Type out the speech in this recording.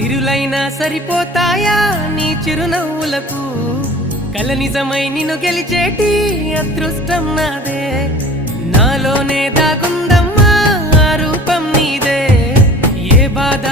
సిరులైనా సరిపోతాయా నీ చిరునవ్వులకు కల నిజమై నిన్ను గెలిచేటి అదృష్టం నాదే నాలోనే దాగుందమ్మా ఆ రూపం నీదే ఏ బాధ